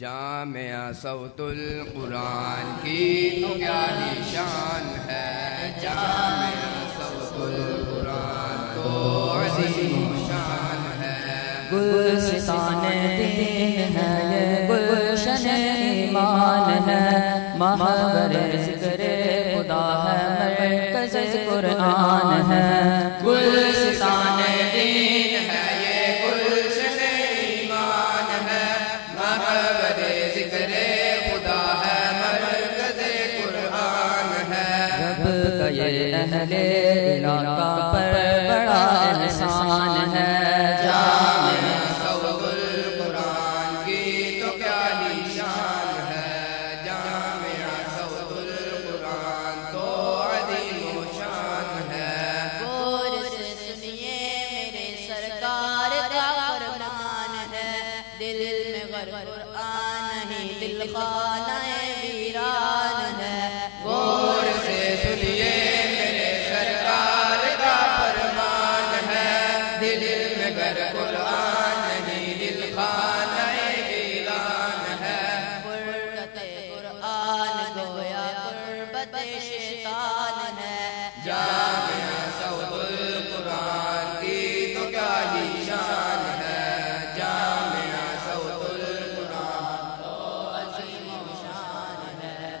جامعہ صوت القرآن کی تو کیا ہی شان ہے، جامعہ صوت القرآن تو عظیم شان ہے۔ گلستان دین ہے یہ گلشن ایمان ہے، محور ذکر خدا ہے مرکز قرآن ہے۔ گلستان دین ہے یہ گلشن ایمان ہے، محور ذکر خدا ہے مرکز قرآن ہے۔ رب کا یہ اہل علاقہ پر بڑا احسان ہے، جامعہ صوت القرآن کی تو کیا ہی شان ہے، جامعہ صوت القرآن تو عظیم شان ہے۔ غور سے سنیے میرے سرکار کا فرمان ہے، دل میں غر قرآن نہیں دل خانہ ویران ہے۔ غور سے سنیے میرے سرکار کا فرمان ہے، دل میں گر قرآن نہیں دل خانہ ویران ہے۔ فرقت قرآن گویا غربت شیطان ہے، جامعہ صوت القرآن کی تو کیا ہی شان ہے، جامعہ صوت القرآن تو عظیم شان ہے۔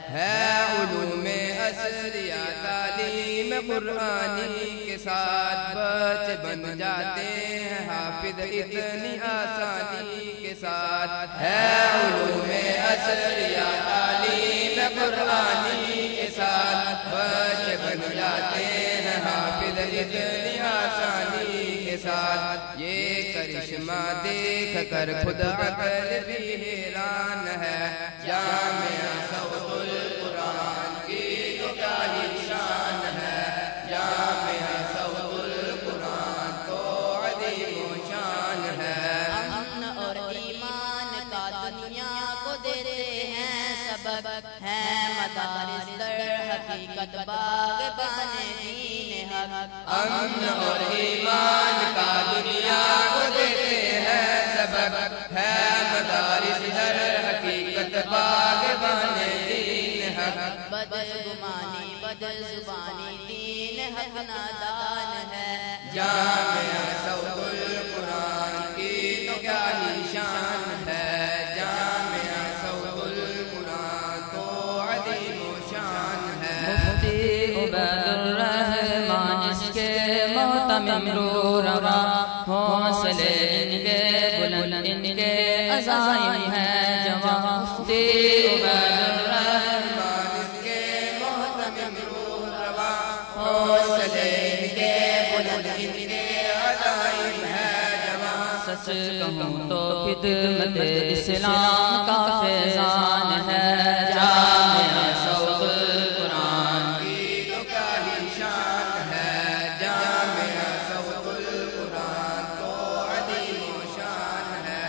علوم اصلیہ تعلیم قرآنی کے ساتھ بچے بن جاتے ہیں حافظ اتنی آسانی کے ساتھ، ہے علوم اصلیہ تعلیم قرآنی کے ساتھ بچے بن جاتے ہیں حافظ اتنی آسانی کے ساتھ۔ یہ کرشمہ دیکھ کر خود عقل بھی حیران ہے، جامعہ صوت القرآن کی تو کیا ہی شان ہے، جامعہ صوت القرآن تو عظیم شان ہے۔ امن اور ایمان کا دنیا کو دیتے ہیں سبق، ہے مدارس در حقیقت باغبان دین حق۔ امن اور ایمان کا دنیا کو دیتے ہیں سبق، ہے مدارس در حقیقت باغبان دین حق۔ بدگمانی بد زبانی دین حق نادان ہے، جامعہ صوت القرآن کی تو کیا ہی شان ہے، جامعہ صوت القرآن تو عظیم شان ہے۔ مفتی عبید الرحمن اس کے محتمم رو رواں، حوصلے ان کے بلند ان کے عزائم ہیں جواں۔ مفتی عبید رحمان اس کے محتمم روح رواں، حوصلے ان کے بلند ان کے عزائم ہے جواں۔ سچ کہوں تو خدمت اسلام کا فیضان ہے، جامعہ صوت القرآن کی تو کیا ہی شان ہے، جامعہ صوت القرآن تو عظیم شان ہے۔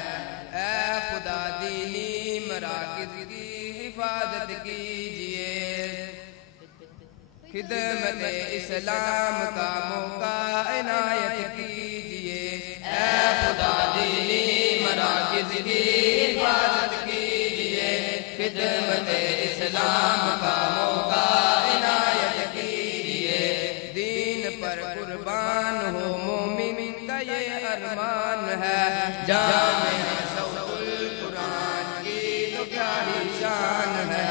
اے خدا دینی مراکز کی حفاظت کیجئے، خدمت اسلام کا موقع عنایت کیجئے۔ اے خدا دینی مراکز کی حفاظت کیجئے، خدمت اسلام کا موقع عنایت کیجئے۔ دین پر قربان ہو مومن کا یہ ارمان ہے، جامعہ صوت القرآن کی تو کیا ہی شان ہے،